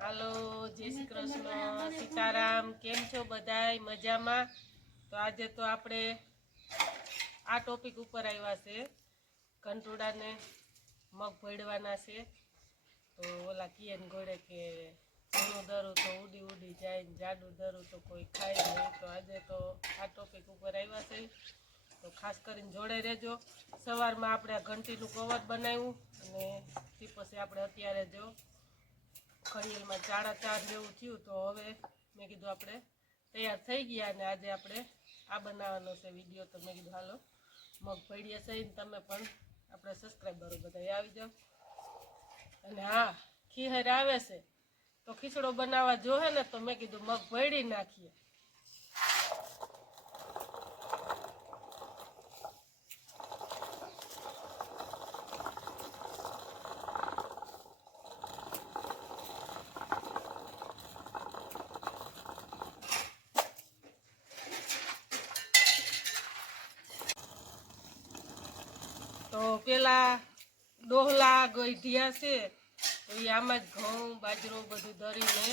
હાલો, જય શ્રી કૃષ્ણ. સીતારામ, કેમ છો બધાય? મજામાં? તો આજે તો આપણે આ ટોપિક ઉપર આવ્યા છે. કંટોડાને મગ ભેળવાના છે. તો ઓલા કિયન ઘોડે કે જૂનું દરું તો ઉડી ઉડી જાય ને જાડું દરું તો કોઈ ખાય નહીં. તો આજે તો આ ટોપિક ઉપર આવ્યા છે. તો ખાસ કરીને જોડે રહેજો. સવારમાં આપણે ઘંટીનું કવર બનાવ્યું અને તે પછી આપણે અત્યારે જો ખડીયલમાં ચાડા ચાર જેવું થયું તો હવે મેં કીધું આપણે તૈયાર થઈ ગયા અને આજે આપણે આ બનાવવાનો છે વીડિયો તો મેં કીધું, હાલો, મગ ભેળીએ સહીને તમે પણ આપણે સબસ્ક્રાઈબરો બધા આવી જાઓ. અને હા ખીહર આવે છે. તો ખીચડો બનાવવા જોહે ને, તો મેં કીધું, મગ ભેળી નાખીએ તો પેલા ડોહલા ગઈઢિયા છે તો આમાં જ ઘઉં, બાજરો બધું દરીને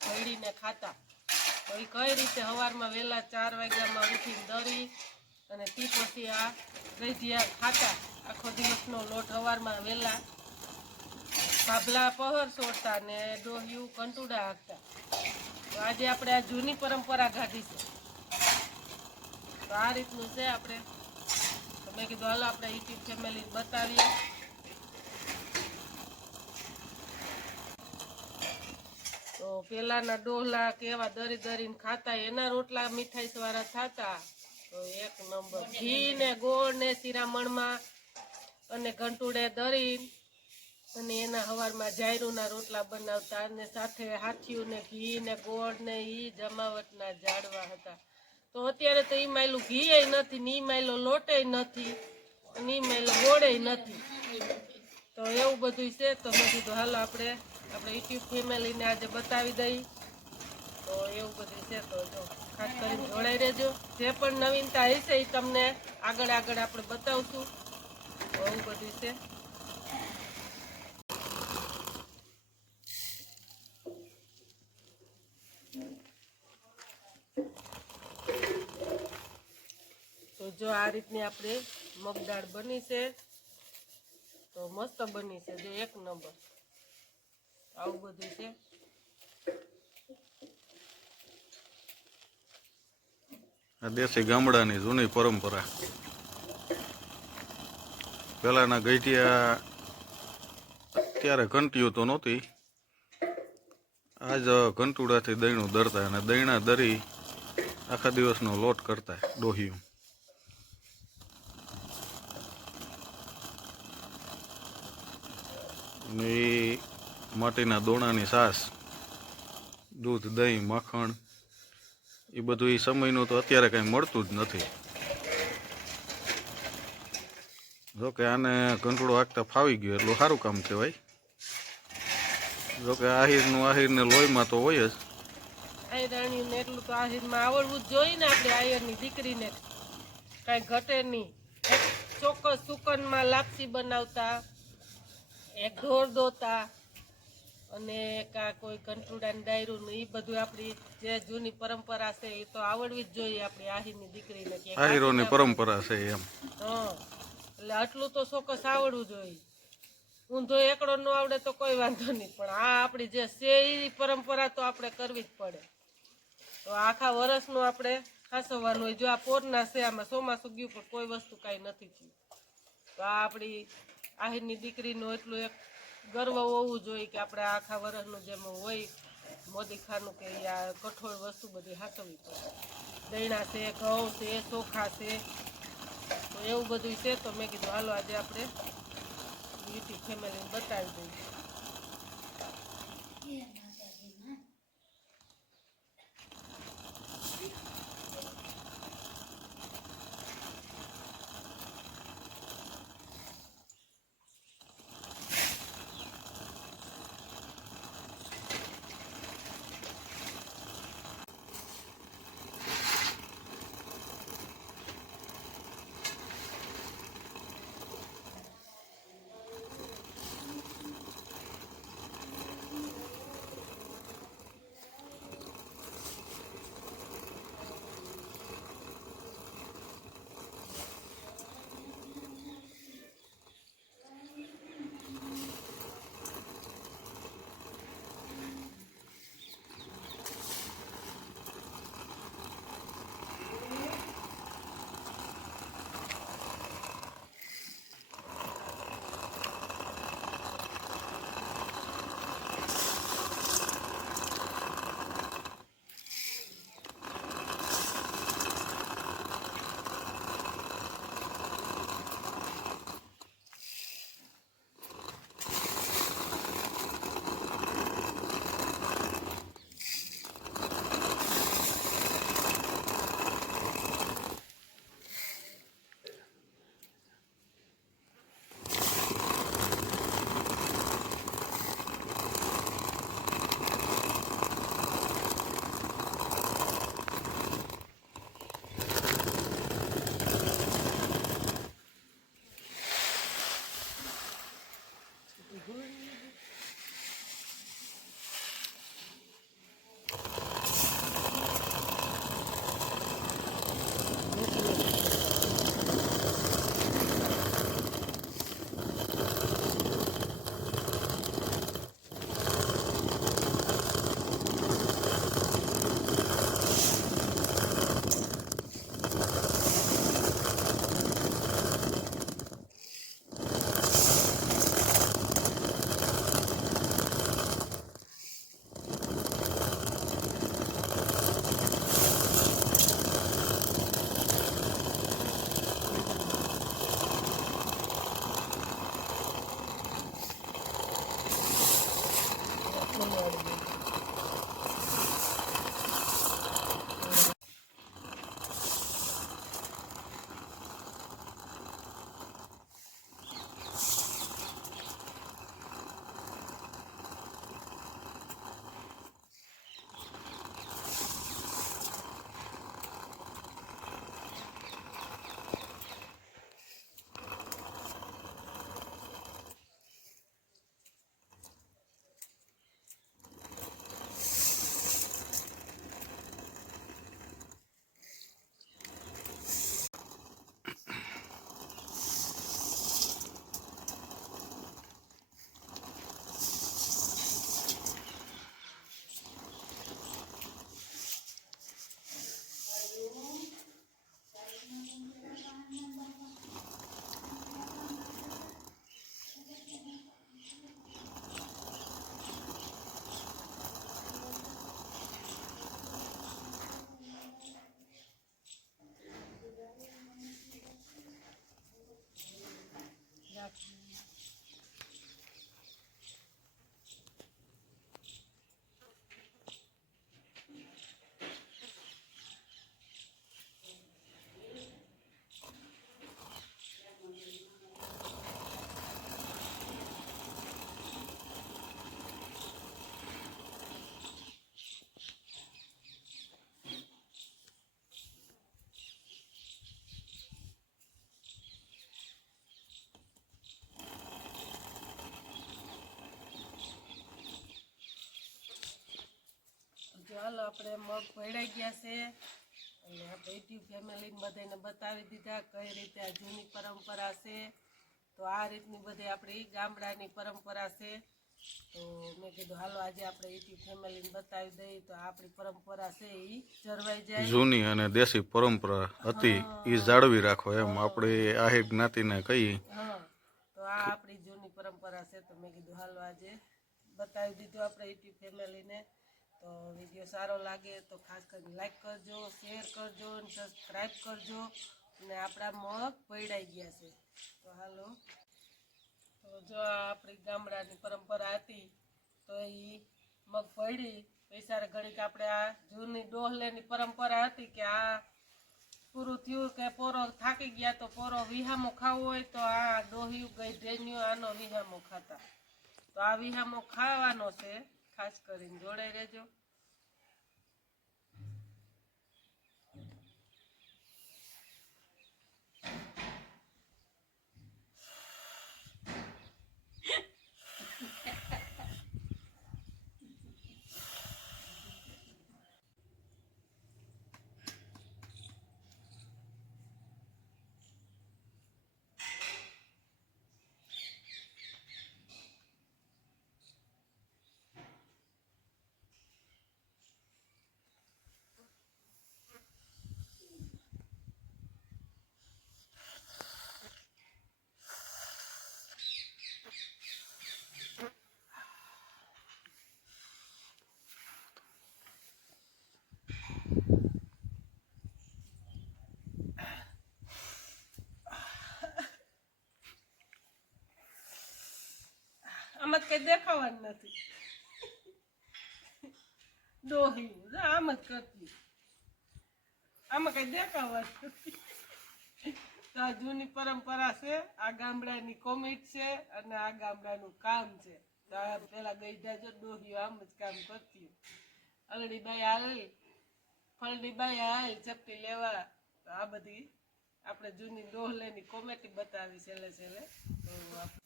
ભેળીને ખાતા. એ કઈ રીતે સવારમાં વહેલા ચાર વાગ્યામાં ઉઠીને દરી અને તે પછી આ ગઈઢિયા ખાતા. આખો દિવસનો લોટ સવારમાં વહેલા ભાભલા પહર છોડતા ને ડોહિયું કંટુડા હાંકતા. તો આજે આપણે આ જૂની પરંપરા કાઢી છે. તો આ રીતનું છે આપણે મેં કીધું, હાલો, આપણે યુટ્યુબ ફેમિલી બતાવીએ. તો પેલાના ડોહલા કેવા દરી દરીને ખાતા, એના રોટલા મીઠાઈ વાળા થતા તો એક નંબર ઘી ને ગોળ ને શિરામણમાં અને ઘંટુડે દરી અને એના હવારમાં જાયરુના રોટલા બનાવતા અને સાથે હાથિયું ને ઘી ને ગોળ ને ઈ જમાવટના જાડવા હતા. તો અત્યારે તો ઈ માયલું ઘી નથી ને એ માયલો લોટે નથી એ માયલો ગોળે નથી. તો એવું બધું છે. તો મેં કીધું, હાલો આપણે આપણે યુટ્યુબ ફેમિલીને આજે બતાવી દઈ. તો એવું બધું છે. તો જો, ખાસ કરીને જોડાઈ રહેજો. જે પણ નવીનતા હશે એ તમને આગળ આગળ આપણે બતાવશું. તો એવું બધું છે. જો આ રીતની આપણે મગદાળ બની છે. તો મસ્ત બની છે, જો એક નંબર. આવું બધું છે. આ દેશી ગામડાની જૂની પરંપરા. પેલાના ગઈટિયા ત્યારે ઘંટીયું તો નહોતી. આજ ઘંટુડાથી દહીણું દરતા અને દહીણા દરી આખા દિવસનો લોટ કરતા ડોહિયું. ને એ માટીના દોણાની સાસ, દૂધ, દહીં, માખણ, એ બધું એ સમયનું તો અત્યારે કંઈ મળતું જ નથી. જોકે આને કંટોળો હાંકતા ફાવી ગયો, એટલું સારું કામ કહેવાય. જોકે આહિરનું, આહિરને લોહીમાં તો હોય જ. આયરાણીને તો આહિરમાં આવડવું જ જોઈએ ને આપણે આયરની કાંઈ ઘટે નહીં. ચોક્કસ સુકનમાં લાપસી બનાવતા એક ઢોર દોતા અને કા કોઈ કંટુડાને ડાયરું ને એ બધું આપણી જે જૂની પરંપરા છે એ તો આવડવી જ જોઈએ આપણી આહીની દીકરીને કે આહિરોની પરંપરા છે એમ. હા એટલે આટલું તો ચોક્કસ આવડવું જોઈએ. ઊંધો એકડો ન આવડે તો કોઈ વાંધો નહીં પણ આ આપણી જે છે એ પરંપરા તો આપણે કરવી જ પડે. તો આખા વર્ષનું આપણે ખાસવવાનું હોય જો આ પોરના છે આમાં ચોમાસું ગયું પણ કોઈ વસ્તુ કાંઈ નથી થયું. તો આ આપણી આહિરની દીકરીનું એટલું એક ગર્વ હોવું જોઈએ કે આપણે આખા વર્ષનું જેમ હોય, મોદી ખાનું કે આ કઠોળ વસ્તુ બધી હાંસવવી પડે. દૈણા છે, ઘઉં છે, ચોખા છે, તો એવું બધું છે તો મેં કીધું, હાલો, આજે આપણે યુટ્યુબ ફેમિલીને બતાવી દઈએ. જો હાલો આપણે મગ ભેળાઈ ગયા છે. અને આપણે યુટ્યુબ ફેમિલીને બધાને બતાવી દીધા કઈ રીતે આ જૂની પરંપરા છે. તો આ રીતની બધી આપણી ગામડાની પરંપરા છે. તો મેં કીધું હાલો આજે આપણે યુટ્યુબ ફેમિલીને બતાવી દઈએ. તો આપણી પરંપરા છે એ જળવાઈ જાય. જૂની અને દેશી પરંપરા હતી એ જાળવી રાખો એમ. આપણે આહે જ્ઞાતિને કહીએ. હા. તો આ આપણી જૂની પરંપરા છે. તો મેં કીધું હાલો આજે બતાવી દીધું આપણે યુટ્યુબ ફેમિલીને તો વીડિયો સારો લાગે તો ખાસ કરીને લાઈક કરજો શેર કરજો અને સબસ્ક્રાઈબ કરજો. અને આપણા મગ પડાઈ ગયા છે. તો હાલો. તો જો આપણી ગામડાની પરંપરા હતી, તો એ મગ પડી. પૈસા ઘડીક આપણે આ જૂની ડોહલેની પરંપરા હતી કે આ પૂરું થયું કે પોરો થાકી ગયા તો પોરો વિહામો ખાવો હોય તો આ ડોહ્યું ગઈ ડેન્યું આનો વિહામો ખાતા. તો આ વિહામો ખાવાનો છે. ખાસ કરીને જોડાઈ રહેજો. આમાં કઈ દેખાવાનું નથી. ડોહ્યું આમ જ કરતી. આમાં કઈ દેખાવાનું આ જૂની પરંપરા છે, આ ગામડાની કોમિટ છે અને આ ગામડાનું કામ છે. પેલા ગઈ જાજો ડોહ્યું આમ જ કામ કરતી. અલડી બાઈ આવી ફળની બાઈ આવી ચપટી લેવા. આ બધી આપણે જૂની ડોહલેની કોમેડી બતાવી છેલ્લે છેલ્લે.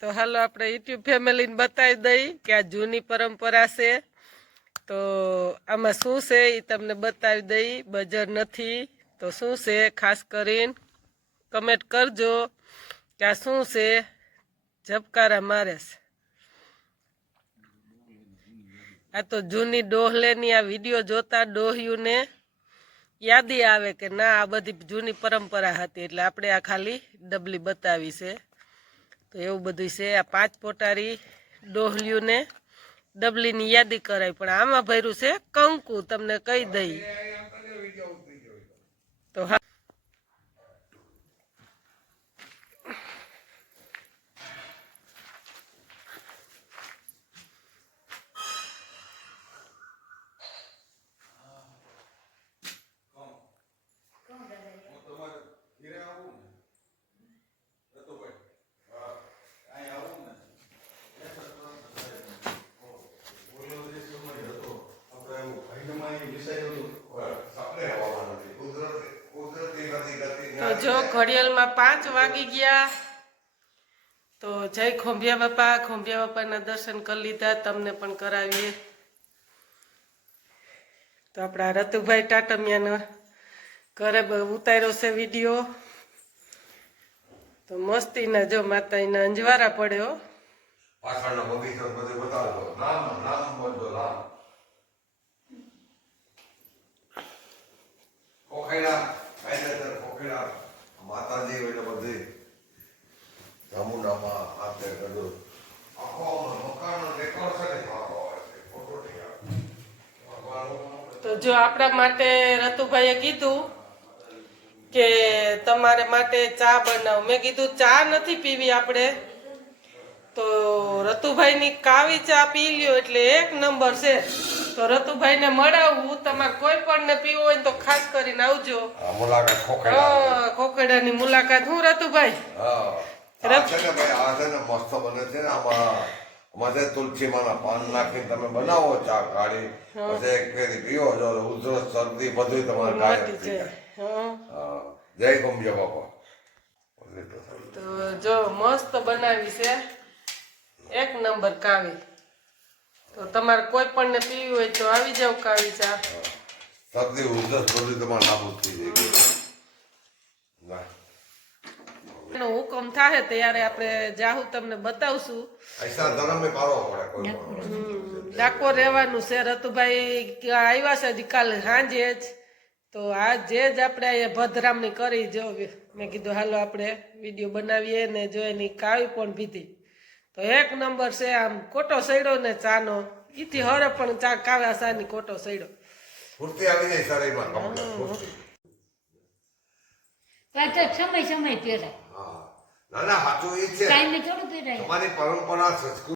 તો હાલો આપણે યુટ્યુબ ફેમિલીને બતાવી દઈ કે આ જૂની પરંપરા છે. તો આમાં શું છે એ તમને બતાવી દઈ, બજર નથી. તો શું છે? ખાસ કરીને કમેન્ટ કરજો કે આ શું છે? ઝબકારા મારે છે. આ તો જૂની ડોહલેની આ વીડિયો જોતા ડોહ્યુંને યાદી આવે કે ના, આ બધી જૂની પરંપરા હતી એટલે આપણે આ ખાલી ડબલી બતાવી છે. તો એવું બધું છે. આ પાંચ પોટારી ડોહલ્યુને ડબલીની યાદી કરાય પણ આમાં ભર્યું છે કંકુ. તમને કહી દઈ તો હા તો જો ઘડિયાળમાં પાંચ વાગી ગયા, તો જય ખોંભિયા બાપા, ખોંભિયા બાપાના દર્શન કરી લીધા, તમને પણ કરાવીએ. તો આપણા રતુભાઈ ટાટમિયાનો ઘરે ઉતાર્યો છે વીડિયો. તો મસ્તીના જો માતાજીના અંજવારા પડ્યો. પાછળનો બગીચો બધું બતાવજો. નામ નામ બોલજો, નામ. ખોખેડા કાયદેસર ખોખેડા માતાજી એટલે બધી જામુનામાં હાથે બધું આખો મકાનનો ડેકોર છે ને છે ફોટો નહીં તો જો આપણા માટે રતુભાઈએ કીધું કે તમારે માટે ચા બનાવ. મેં કીધું, ચા નથી પીવી આપણે. તો રતુભાઈની કાવી ચા પી લ્યો, એટલે એક નંબર છે. તો રતુભાઈને મળાવું. તમારે કોઈ પણ ને પીવો હોય તો ખાસ કરીને આવજો. મુલાકાત ખોખેડા. ખોખેડાની મુલાકાત. હું રતુભાઈ? ને ને મસ્ત બને છે ને આમાં. છે તુલસીમાંના પાન નાખીને તમે બનાવો ચા કાઢી પછી એક ફેરી પીવો જો ઉધરસ શરદી બધું તમારે ગાયબ છે થઈ જાય ગમજો બાપા. તો જો મસ્ત બનાવી છે. એક નંબર કાવી. તો તમારે કોઈ પણ ને પીવી હોય તો આવી જાવ કાવી ચા. તાતી ઉધર બધી તમારે નાબૂદ થઈ જાય. એનો હુકમ થાય ત્યારે આપણે જાહુ તમને બતાવશું. ડાકો રહેવાનું છે. રતુભાઈ આવ્યા છે હજી કાલે સાંજે જ. તો આ જે જ આપણે અહીંયા ભદ્રામણી કરી. જો મેં કીધું હાલો આપણે વીડિયો બનાવીએ ને જો એની કાવી પણ પીધી તો એક નંબર છે આમ કોટો સૈડો ને ચાનો. ઈથી હરે પણ ચા કાવ્યા સાની કોટો સૈડો. ફૂર્તિ આવી જાય શરીરમાં complete ફૂર્તિ. પાછો સમય સમય પહેરાય ના ના સાચું એ છે. ટાઈમે થોડું પહેરાય. તમારી પરંપરા સંસ્કૃતિ